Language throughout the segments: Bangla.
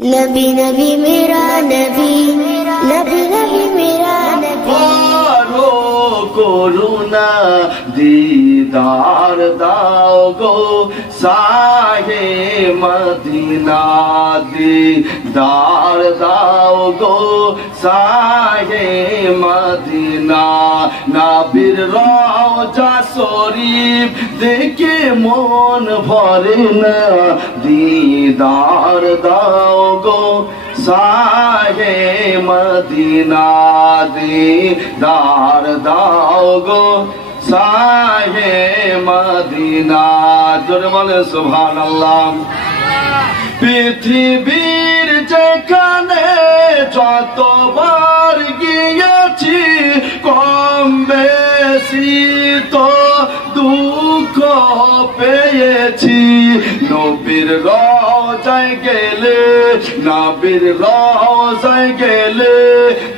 नबी नबी मेरा नबी, नबी नबी मेरा नबी। করুণা দিদার দাও গো সাহে মদিনা, দিদার দাও গো সাহে মদিনা। নবীর রওজা শরীফ দেখে মন ভরে না, দিদার দাও গো সাহে মদিনা, দিদার দাও গো সাহে মদিনা। জোরে বলে সুবহানাল্লাহ। পৃথিবীর যেখানে যতবার গিয়েছি কম বেশি তো দুঃখ পেয়েছি। নবীর রওজায় গেলে, নবীর রওজায় গেলে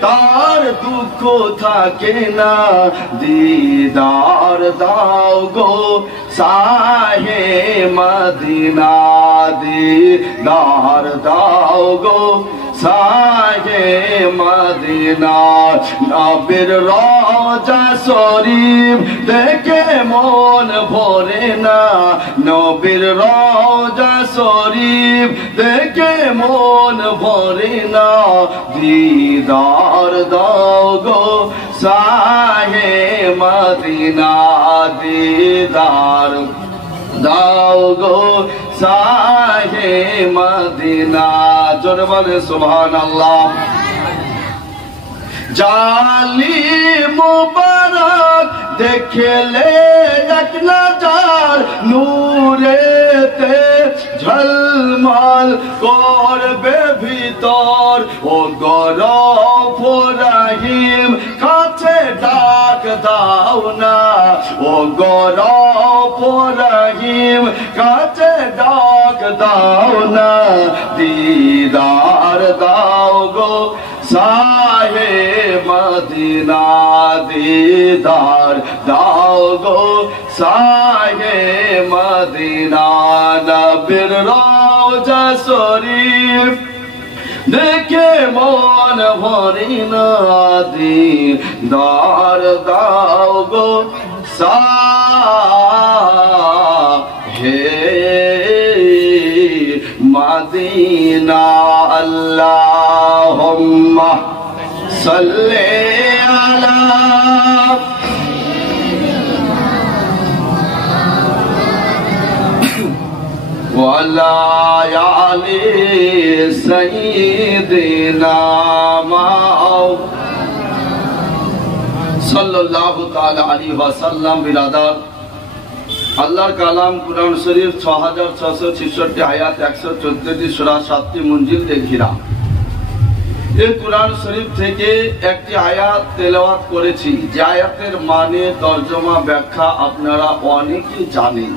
তার দুঃখ থাকে না, দিদার দাও গো সাহে মদিনা, দিদার দাও গো সাহে মদিনা। নবীর রওজা শরীফ দেখে মন ভরে না, নবীর রওজা শরীফ দেখে মন ভরে না, দিদার দাও গো সাহে মদিনা, দিদার দাও গো সাহে মদিনা। জোরে বলে সুবহানাল্লাহ। জালি মুবারক দেখলে এক নজর নূরেতে ঝলমল করবে ভিতর, ও গরব রহিম কাছে ডাক দাও না, ও গরব রহিম কাছে ডাক দাও না, দিদার দাও গো সাহে মদিনা, দিদার দাও গো সাহে মদিনা। নবীর রওজা শরীফ দেখে মন ভরে না, দিদার দাও গো সাহে মদিনা। আল্লাহুম্মা সাল্লি আলা ওয়ালা আলি সাইয়্যিদিনা সাল্লাল্লাহু তাআলা আলাইহি ওয়াসাল্লাম। বিরাদার, আল্লাহর কালাম কুরআন শরীফ 6666 আয়াত 114টি সূরা 7টি মঞ্জিল দেখিরা। এই কুরআন শরীফ থেকে একটি আয়াত তেলাওয়াত করেছি, যে আয়াতের মানে তরজমা ব্যাখ্যা আপনারা অনেকেই জানেন।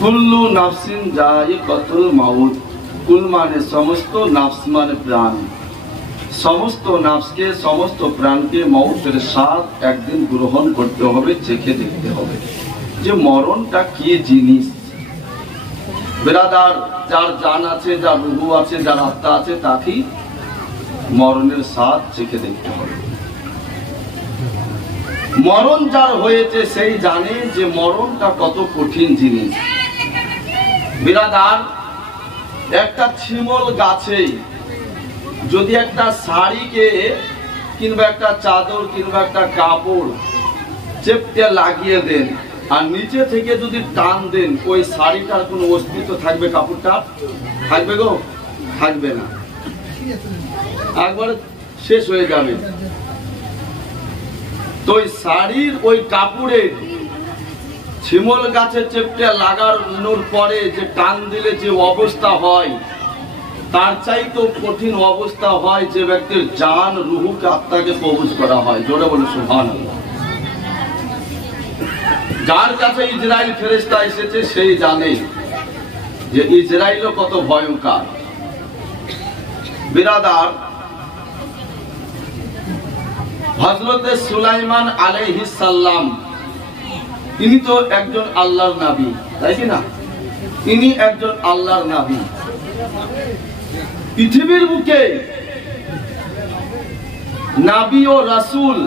কুল্লু নাফসিন যায়িকাতুল মাউত। কুল মানে সমস্ত, নাফস মানে প্রাণ। সমস্ত নাফসকে, সমস্ত প্রাণকে মৌতের স্বাদ একদিন গ্রহণ করতে হবে, চেখে দেখতে হবে যে মরণটা কি জিনিস। বিরাদার, যার জান আছে, যার রূহ আছে, যার আত্মা আছে, তাকে মরণের স্বাদ চেখে দেখতে হবে। মরণ যার হয়েছে সেই জানে যে মরণটা কত কঠিন জিনিস। বিরাদার, একটা শিমল গাছে যদি একটা শাড়িকে কিংবা একটা চাদর কিংবা একটা কাপড় চেপটে লাগিয়ে দেন আর নিচে থেকে যদি টান দেন, ওই শাড়িটার কোনো অস্তিত্ব থাকবে? কাপড়টা থাকবে গো? থাকবে না, একবার শেষ হয়ে যাবে। তো ওই শাড়ির ওই কাপড়ের শিমল গাছে চেপটে লাগানোর পরে যে টান দিলে যে অবস্থা হয়, তার চাইতেও কঠিন অবস্থা হয় যে ব্যক্তির জান, রুহুকে, আত্মাকে কবজ করা হয়। জোরে বলে সুবহানাল্লাহ। যার কাছে ইসরাইল ফেরেশতা এসেছে সেই জানে যে ইসরাইলও কত ভয়ঙ্কর। বিরাদার, হযরতে সুলাইমান আলাইহিস সালাম তিনি তো একজন আল্লাহর নবী, তাই কি না? ইনি একজন আল্লাহর নবী। পৃথিবীর বুকে নবী ও রাসূল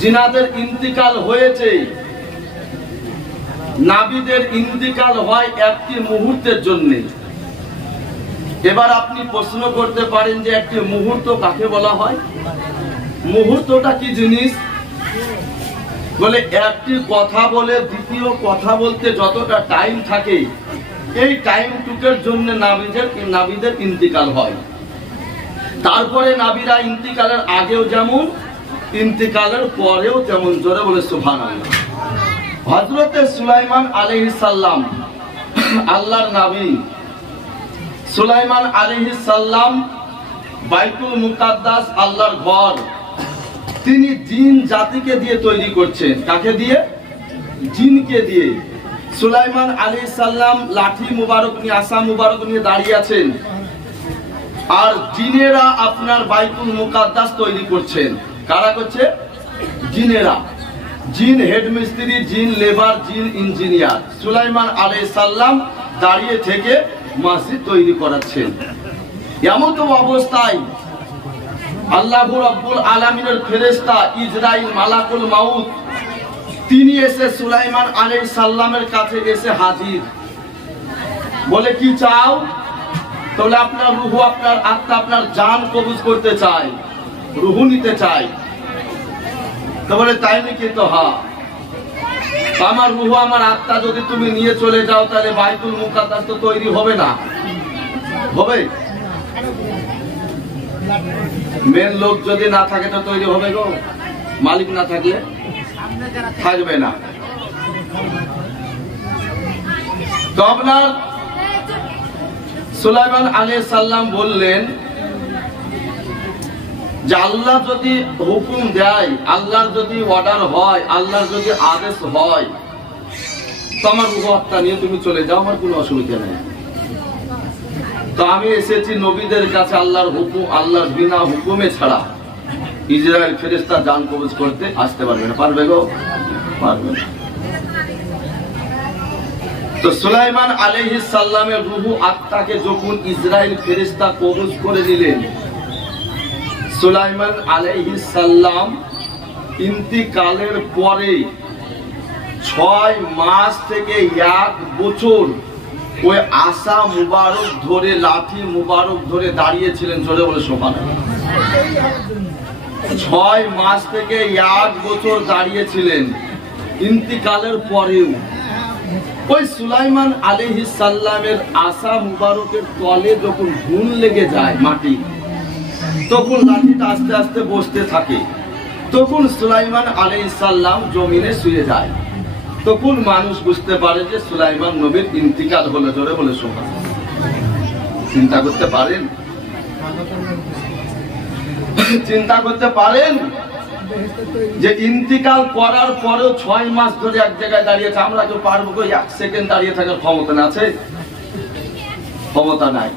যিনাদের ইন্তিকাল হয়েছে, নবীদের ইন্তিকাল হয় একটি মুহূর্তের জন্য। এবার আপনি প্রশ্ন করতে পারেন যে একটি মুহূর্ত কাকে বলা হয়? মুহূর্তটা কি জিনিস? বলে একটি কথা বলে দ্বিতীয় কথা বলতে যতটা টাইম থাকে, এই টাইম টুকের জন্য নবীদের ইন্তিকাল হয়। তারপরে নবীরা ইন্তিকালের আগেও যেমন, ইন্তিকালের পরেও তেমন। জোরে বলে সুবহানাল্লাহ। হযরতে সুলাইমান আলাইহিস সালাম, আল্লাহর নবী সুলাইমান আলাইহিস সালাম বাইতুল মুকাদ্দাস, আল্লাহর ঘর, তিনি জিন জাতিকে দিয়ে তৈরি করছেন। কাকে দিয়ে? জিনকে দিয়ে। সুলাইমান আলাইহিস সালাম লাঠি মুবারক নিয়ে, আসা মুবারক নিয়ে দাঁড়িয়ে আছেন, আর জিনেরা আপনার বাইতুল মুকাদ্দাস তৈরি করছেন। কারা করছে? জিনেরা। জিন হেডমিস্ত্রি, জিন লেবার, জিন ইঞ্জিনিয়ার। সুলাইমান আলাইহিস সালাম দাঁড়িয়ে থেকে মসজিদ তৈরি করাচ্ছেন। এমন তো অবস্থায় আল্লাহ রাব্বুল আলামিনের ফেরেশতা ইসরাইল মালাকুল মাউত, তিনি এসে সুলাইমান আলাইহিস সালামের কাছে এসে হাজির। বলে কি চাও? তাহলে আপনার রূহ, আপনার আত্মা, আপনার জান কবজ করতে চাই, রূহ নিতে চাই। তো বলে তাই নাকি? তো হ্যাঁ, আমার রূহ আমার আত্মা যদি তুমি নিয়ে চলে যাও তাহলে বাইতুল মুকাদ্দাস তো তৈরি হবে না। হবে? মেন লোক যদি না থাকে তো তৈরি হবে গো? মালিক না থাকলে থাকবে না। তো আপনার সুলাইমান আলাইহিস সালাম বললেন যে আল্লাহ যদি হুকুম দেয়, আল্লাহর যদি অর্ডার হয়, আল্লাহর যদি আদেশ হয়, তো আমার রূহ আত্মা নিয়ে তুমি চলে যাও, আমার কোনো অসুবিধা নেই। তো আমি এসেছি নবীদের কাছে আল্লাহর হুকুম, আল্লাহর বিনা হুকুমে ছাড়া ইসরাইল ফেরেশতা জান কবজ করতে আসতে পারবে না। পারবে গো? পারবে না। তো সুলাইমান আলাইহিস সালামের রূহ আত্মাকে যখন ইসরাইল ফেরেশতা কবজ করে দিলেন, সুলাইমান আলাইহিস সালাম ইন্তিকালের পরে 6 মাস থেকে 1 বছর ওই আসা মুবারক ধরে, লাঠি মুবারক ধরে দাঁড়িয়েছিলেন। জোরে বলে সুবহানাল্লাহ। 6 মাস থেকে 1 বছর দাঁড়িয়েছিলেন ইন্তিকালের পরেও। ওই সুলাইমান আলাইহিস সালামের আসা মুবারকের তলে যখন ঘুণ লেগে যায় মাটি, তখন লাঠিটা আস্তে আস্তে বসতে থাকে। তখন সুলাইমান আলাইহিস সালাম জমিনে শুয়ে যায়। তখন মানুষ বুঝতে পারে যে সুলাইমান নবীর ইন্তিকাল হলো। জোরে বলে সুবহানাল্লাহ। চিন্তা করতে পারেন? চিন্তা করতে পারেন যে ইন্তিকাল করার পরেও 6 মাস ধরে এক জায়গায় দাঁড়িয়েছে। আমরা কেউ পারবো? 1 সেকেন্ড দাঁড়িয়ে থাকার ক্ষমতা আছে? ক্ষমতা নাই।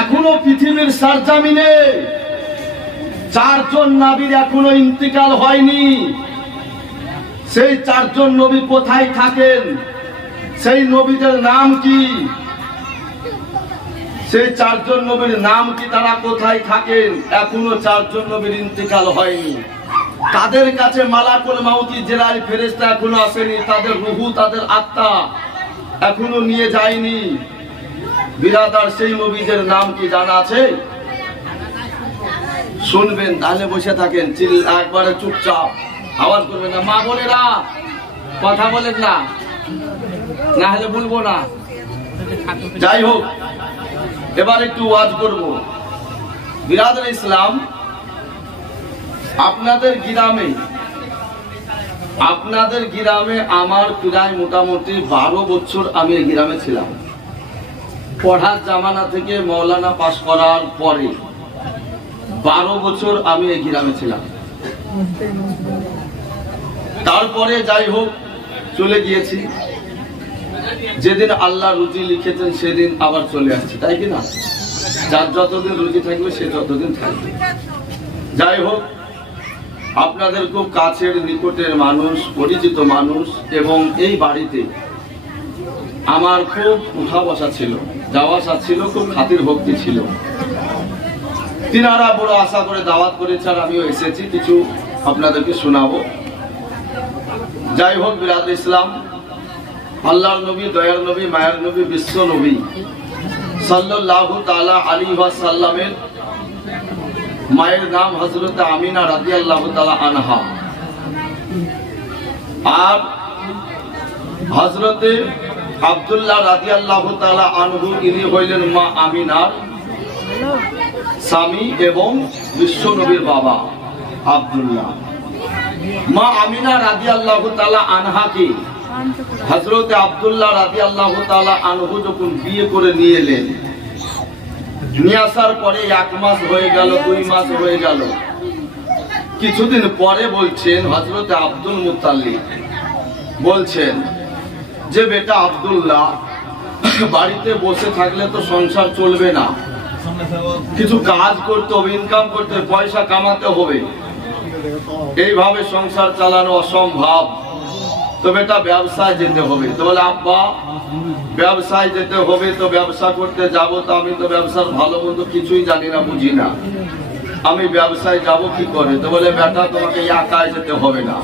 এখনো পৃথিবীর সরজমিনে 4 জন নবীর এখনো ইন্তিকাল হয়নি। সেই 4 জন নবী কোথায় থাকেন? সেই নবীদের নাম কি? সেই 4 জন নবীর নাম কি? তারা কোথায় থাকেন? এখনো 4 জন নবীর ইন্তিকাল হয়নি। তাদের কাছে মালাকুল মাউত ইসরাইল ফেরেশতা এখনো আসেনি। তাদের রূহ, তাদের আত্মা এখনো নিয়ে যায়নি। বিরাদার, সেই নবীদের নাম কি জানা আছে? শুনবেন, তাহলে বসে থাকেন, একবারে চুপচাপ, আওয়াজ করবেন না। মা বোনেরা কথা বলেন না, না হলে বলবো না। যাই হোক, এবার একটু ওয়াজ করব। বিরাদার ইসলাম, আপনাদের গ্রামে আমার প্রায় মোটামুটি 12 বছর আমি এই গ্রামে ছিলাম। পড়ার জামানা থেকে মৌলানা পাশ করার পরে 12 বছর আমি এই গ্রামে ছিলাম। তারপরে যাই হোক চলে গিয়েছি। যেদিন আল্লাহ রুজি লিখেছেন সেদিন আবার চলে আসছে, তাই কিনা? যার যতদিন রুজি থাকবে সে ততদিন থাকবে। যাই হোক, আপনাদের খুব কাছের নিকটের মানুষ, পরিচিত মানুষ, এবং এই বাড়িতে আমার খুব উঠা বসা ছিল, যাওয়া আসা ছিল, খুব খাতির ভক্তি ছিল। তিনারা বড় আশা করে দাওয়াত করেছে আর আমিও এসেছি, কিছু আপনাদেরকে শোনাবো। যাই হোক বিরাদ ইসলাম, আল্লাহর নবী, দয়ার নবী, মায়ের নবী, বিশ্ব নবী সাল্লাল্লাহু তাআলা আলাইহি ওয়াসাল্লামের মায়ের নাম হযরত আমিনা রাদিয়াল্লাহু তাআলা আনহা, আর হযরতে আব্দুল্লাহ রাদিয়াল্লাহু তাআলা আনহু ইনি হইলেন মা আমিনার স্বামী এবং বিশ্ব নবীর বাবা আব্দুল্লাহ। মা আমিনা রাদিয়াল্লাহু তাআলা আনহাকে হযরত আব্দুল্লাহ রাদিয়াল্লাহু তাআলা আনহু যখন বিয়ে করে নিয়ে এলেন, নিয়ে আসার পরে 1 মাস হয়ে গেল, 2 মাস হয়ে গেল, কিছুদিন পরে বলছেন হযরত আব্দুল মুত্তালিব বলছেন যে বেটা আব্দুল্লাহ, বাড়িতে বসে থাকলে তো সংসার চলবে না, কিছু কাজ করতে হবে, ইনকাম করতে, পয়সা কামাতে হবে, এইভাবে সংসার চালানো অসম্ভব, তো বেটা ব্যবসায় যেতে হবে। তো বলে আব্বা ব্যবসায় যেতে হবে, তো ব্যবসা করতে যাব, তো আমি তো ব্যবসার ভালো মন্দ কিছুই জানি না, বুঝি না, আমি ব্যবসায় যাব কি করে? তো বলে বেটা তোমাকে একাই যেতে হবে না,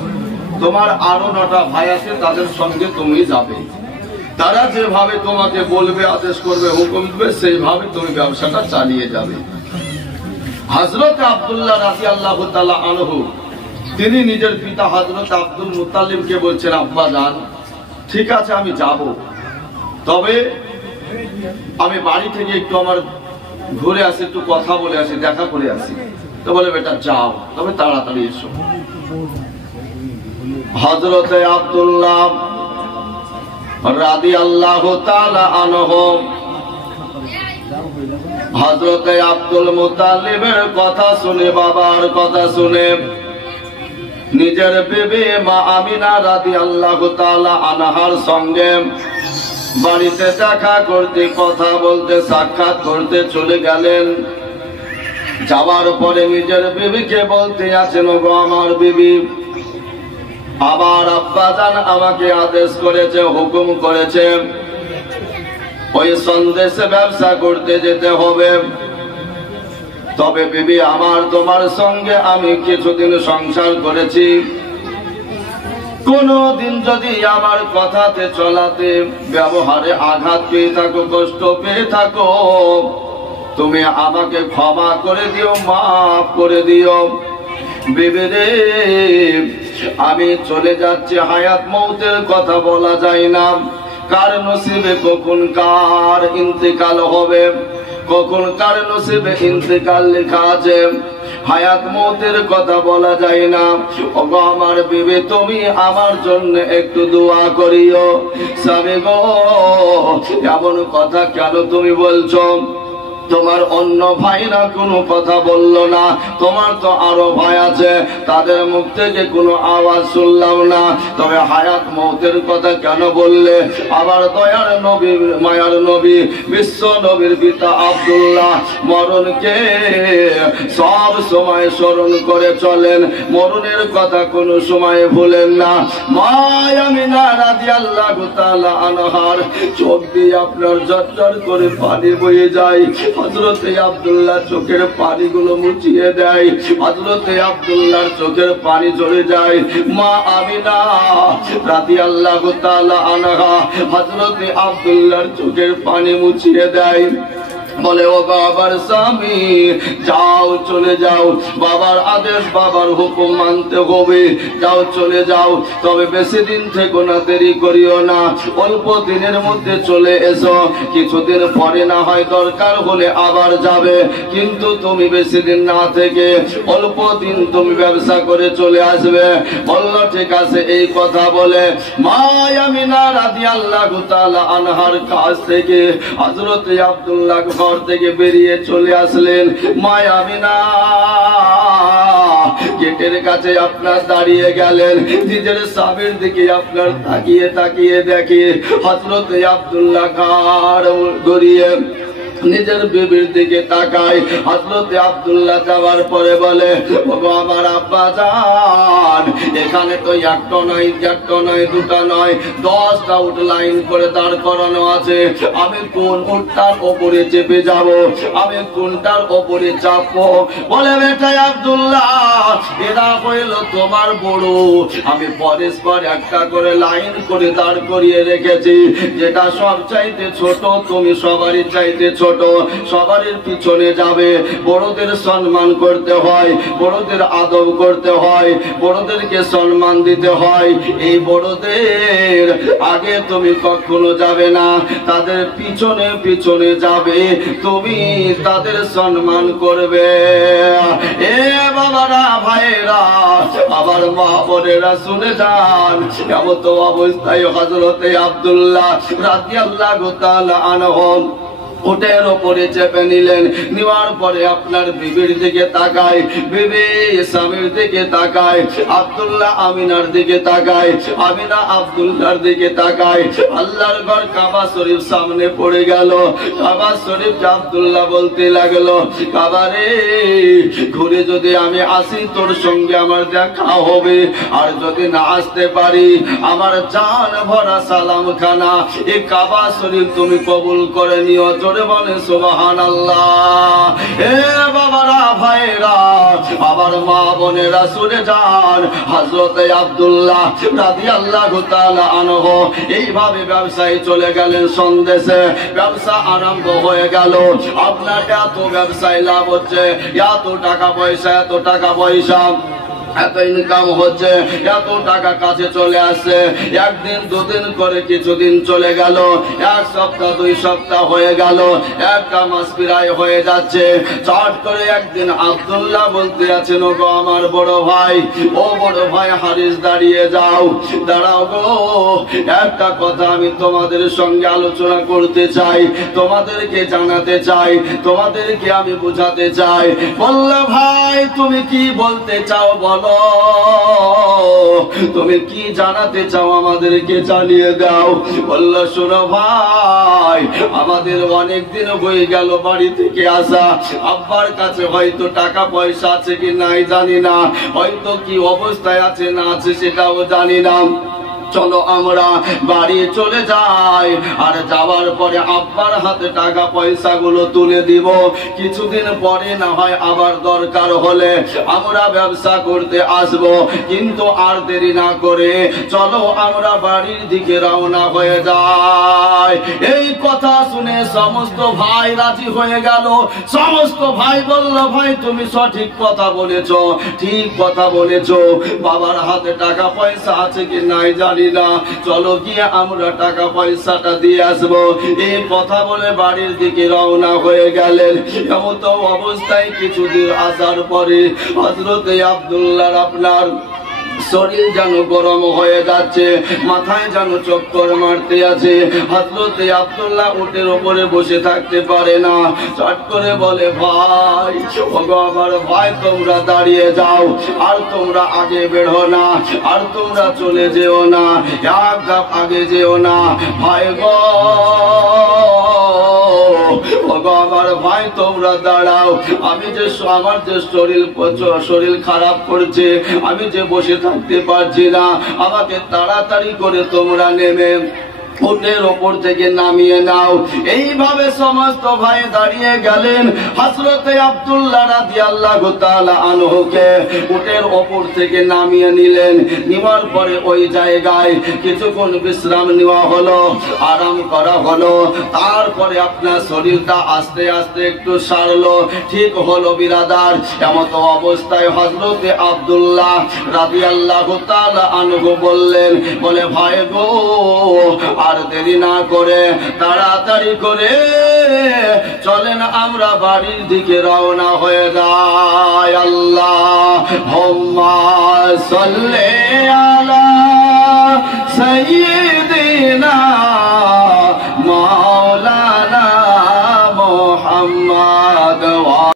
তোমার আরো 9টা ভাই আছে, তাদের সঙ্গে তুমি যাবে, তারা যেভাবে তোমাকে বলবে, আদেশ করবে, হুকুম দেবে, সেইভাবে তুমি ব্যবসাটা চালিয়ে যাবে। হযরত আব্দুল্লাহ রাদিয়াল্লাহু তাআলা আনহু তিনি নিজের পিতা হযরত আব্দুল মুত্তালিবকে বলছেন, আব্বা জান ঠিক আছে আমি যাব, তবে আমি বাড়ি থেকে একটু আমার ঘুরে আসি, একটু কথা বলে আসি, দেখা করে আসি। তো বলে বেটা যাও, তবে তাড়াতাড়ি এসো। হযরত আব্দুল্লাহ রাদিয়াল্লাহু তাআলা আনহু হযরত আব্দুল মুত্তালিবের কথা শুনে, বাবার কথা শুনে, নিজের বিবি মা আমিনা রাদিয়াল্লাহু তাআলা আনহার সঙ্গে বাড়িতে দেখা করতে, কথা বলতে, সাক্ষাৎ করতে চলে গেলেন। যাওয়ার পরে নিজের বিবিকে বলতে আছেন, গো আমার বিবি, আবার আব্বাজান আমাকে আদেশ করেছে, হুকুম করেছে, ওই সন্দেশে ব্যবসা করতে যেতে হবে। তবে বিবি আমার, তোমার সঙ্গে আমি কিছুদিন সংসার করেছি, কোনদিন যদি আমার কথাতে, চলাতে, ব্যবহারে আঘাত পেয়ে থাকো, কষ্ট পেয়ে থাকো, তুমি আমাকে ক্ষমা করে দিও, মাফ করে দিও। বিবি রে, আমি চলে যাচ্ছি, হায়াত মৌতের কথা বলা যায় না, কার নসিবে কখন কার ইন্তেকাল হবে, কখন কার নসিবে ইন্তেকাল লেখা আছে, হায়াত মৌতের কথা বলা যায় না। ওগো আমার বিবি, তুমি আমার জন্য একটু দোয়া করিও। স্বামী গো, এমন কথা কেন তুমি বলছো? তোমার অন্য ভাইরা কোনো কথা বললো না, তোমার তো আরো ভাই আছে, তাদের মুখ থেকে কোনো আওয়াজ শুনলাম না, তবে হায়াত মৌতের কথা কেন বললে? আবার দয়ার নবী, মায়ার নবী, বিশ্ব নবীর পিতা আব্দুল্লাহ মরণকে সব সময় স্মরণ করে চলেন, মরণের কথা কোনো সময় ভুলেন না। মা আমিনা রাদিয়াল্লাহু তাআলা আনহার চোখ দিয়ে আপনার ঝরঝর করে পানি বয়ে যায়। হযরতে আব্দুল্লাহ চোখের পানিগুলো মুছিয়ে দেয়, হযরতে আব্দুল্লাহর চোখের পানি ঝরে যায়। মা আমিনা রাদিয়াল্লাহু তাআলা আনহা হযরতে আব্দুল্লাহর চোখের পানি মুছিয়ে দেয়, বলে ও বাবার স্বামী, যাও চলে যাও, বাবার আদেশ, বাবার হুকুম মানতে হবে, যাও চলে যাও, তবে বেশি দিন থেকো না, দেরি করিও না, অল্প দিনের মধ্যে চলে এসো, কিছুদিন পরে না হয় দরকার হলে আবার যাবে, কিন্তু তুমি বেশি দিন না থেকে অল্প দিন তুমি ব্যবসা করে চলে আসবে। বলল ঠিক আছে। এই কথা বলে মা আমিনা রাদিয়াল্লাহু তাআলা আনহার কাছ থেকে হযরত আব্দুল্লাহ ঘর থেকে বেরিয়ে চলে আসলেন। মা আমিনা গেটের কাছে আপনার দাঁড়িয়ে গেলেন, নিজের স্বামীর দিকে আপনার তাকিয়ে তাকিয়ে দেখে হযরত আব্দুল্লাহ ঘাড় গড়িয়ে নিজের বিবির দিকে তাকায়। হযরত আব্দুল্লাহ যাওয়ার পরে বলে, ওগো আমার আব্বা জান, এখানে তো একটা নয়, চারটা নয়, দুটা নয়, 10টা উট লাইন করে দাঁড় করানো আছে। আমি কোন উটটার ওপরে চেপে যাব? আমি কোনটার ওপরে চাপবো? বলে, বেটা আব্দুল্লাহ, এরা হইল তোমার বড়। আমি পরস্পর একটা করে লাইন করে দাঁড় করিয়ে রেখেছি, যেটা সব চাইতে ছোট, তুমি সবারই চাইতে ছোট, সবারই পিছনে যাবে। বড়দের সম্মান করতে হয়, বড়দের আদব করতে হয়, বড়দেরকে সম্মান দিতে হয়। এই বড়দের আগে তুমি কখনো যাবে না, তাদের পিছনে পিছনে যাবে, তুমি তাদের সম্মান করবে। এ বাবারা, ভাইরা, আবার মা বোনেরা শুনে যান। এমত অবস্থায় হযরতে আব্দুল্লাহ রাদিয়াল্লাহু তাআলা আনহু উটের ওপরে চেপে নিলেন। নেওয়ার পরে আপনার বিবির দিকে তাকায়, বিবি স্বামীর দিকে তাকায়, আব্দুল্লাহ আমিনার দিকে তাকায়, আমিনা আব্দুল্লাহর দিকে তাকায়। আল্লাহর ঘর কাবা শরীফ সামনে পড়ে গেল। কাবা শরীফ আব্দুল্লাহ বলতে লাগলো, কাবা রে, ঘুরে যদি আমি আসি তোর সঙ্গে আমার দেখা হবে, আর যদি না আসতে পারি আমার জান ভরা সালাম খানা এই কাবা শরীফ তুমি কবুল করে নিও। বলে সুবহানাল্লাহ। এ বাবারা, ভাইরা, আবার মা বোনেরা শুনে যান। হযরতে আব্দুল্লাহ রাদিয়াল্লাহু তাআলা আনহু এইভাবে ব্যবসায় চলে গেলেন সন্দেশে। ব্যবসা আরম্ভ হয়ে গেল। আপনার এত ব্যবসায় লাভ হচ্ছে, এত টাকা পয়সা, এত টাকা পয়সা, এত ইনকাম হচ্ছে, এত টাকা কাছে চলে আসছে। একদিন দুদিন করে কিছুদিন চলে গেল, এক সপ্তাহ, 2 সপ্তাহ হয়ে গেল, একটা মাস প্রায় হয়ে যাচ্ছে। চট করে একদিন আব্দুল্লাহ বলতে আছেন, গো আমার বড় ভাই, ও বড় ভাই হারিস, দাঁড়িয়ে যাও, দাঁড়াও গো, একটা কথা আমি তোমাদের সঙ্গে আলোচনা করতে চাই, তোমাদেরকে জানাতে চাই, তোমাদেরকে আমি বুঝাতে চাই। বলল, ভাই তুমি কি বলতে চাও বলো, তুমি কি জানাতে চাও আমাদেরকে জানিয়ে দাও। বলল, শোনো ভাই, আমাদের অনেক দিন হয়ে গেল বাড়ি থেকে আসা, আব্বার কাছে হয়তো টাকা পয়সা আছে কি নাই জানি না, হয়তো কি অবস্থায় আছে না আছে সেটাও জানি না। চলো আমরা বাড়ি চলে যাই, আর যাওয়ার পরে আব্বার হাতে টাকা পয়সা গুলো তুলে দিব। কিছুদিন পরে না হয় আবার দরকার হলে আমরা ব্যবসা করতে আসব, কিন্তু আর দেরি না করে চলো আমরা বাড়ির দিকে রওনা হয়ে যাই। এই কথা শুনে সমস্ত ভাই রাজি হয়ে গেল। সমস্ত ভাই বলল, ভাই তুমি সঠিক কথা বলেছো, ঠিক কথা বলেছো, বাবার হাতে টাকা পয়সা আছে কি নাই জানি না, চলো গিয়ে আমরা টাকা পয়সাটা দিয়ে আসবো। এই কথা বলে বাড়ির দিকে রওনা হয়ে গেলেন। এমন তো অবস্থায় কিছুদিন আসার পরে হযরতে আব্দুল্লাহর আপনার শরীর যেন গরম হয়ে যাচ্ছে, মাথায় যেন চক্কর মারতে আছে। হযরতে আব্দুল্লাহ উটের উপরে বসে থাকতে পারে না, চট করে বলে, ভাই, ওগো আমার ভাই, তোমরা দাঁড়িয়ে যাও, আর তোমরা আগে বেরো না, আর তোমরা চলে যেও না, এক ধাপ আগে যেও না, ভাই গো, ওগো আমার ভাই, তোমরা দাঁড়াও, আমি যে আমার যে শরীর খারাপ করছে, আমি যে বসে থাকতে পারছি না, আমাকে তাড়াতাড়ি করে তোমরা নেমে উটের ওপর থেকে নামিয়ে নাও। এইভাবে সমস্ত ভাই দাঁড়িয়ে গেলেন। হযরতে আব্দুল্লাহ রাদিয়াল্লাহু তাআলা আনহুকে উটের ওপর থেকে নামিয়ে নিলেন। নেওয়ার পরে ওই জায়গায় কিছুক্ষণ বিশ্রাম নেওয়া হলো, আরাম করা হলো। তারপরে আপনার শরীরটা আস্তে আস্তে একটু সারলো, ঠিক হলো বিরাদার। এমত অবস্থায় হযরতে আব্দুল্লাহ রাদিয়াল্লাহু তাআলা আনহু বললেন, বলে, ভাই গো, আর দেরি না করে তাড়াতাড়ি করে চলেন আমরা বাড়ির দিকে রওনা হয়ে যাই। আল্লাহুম্মা সাল্লি আলা সাইয়্যিদিনা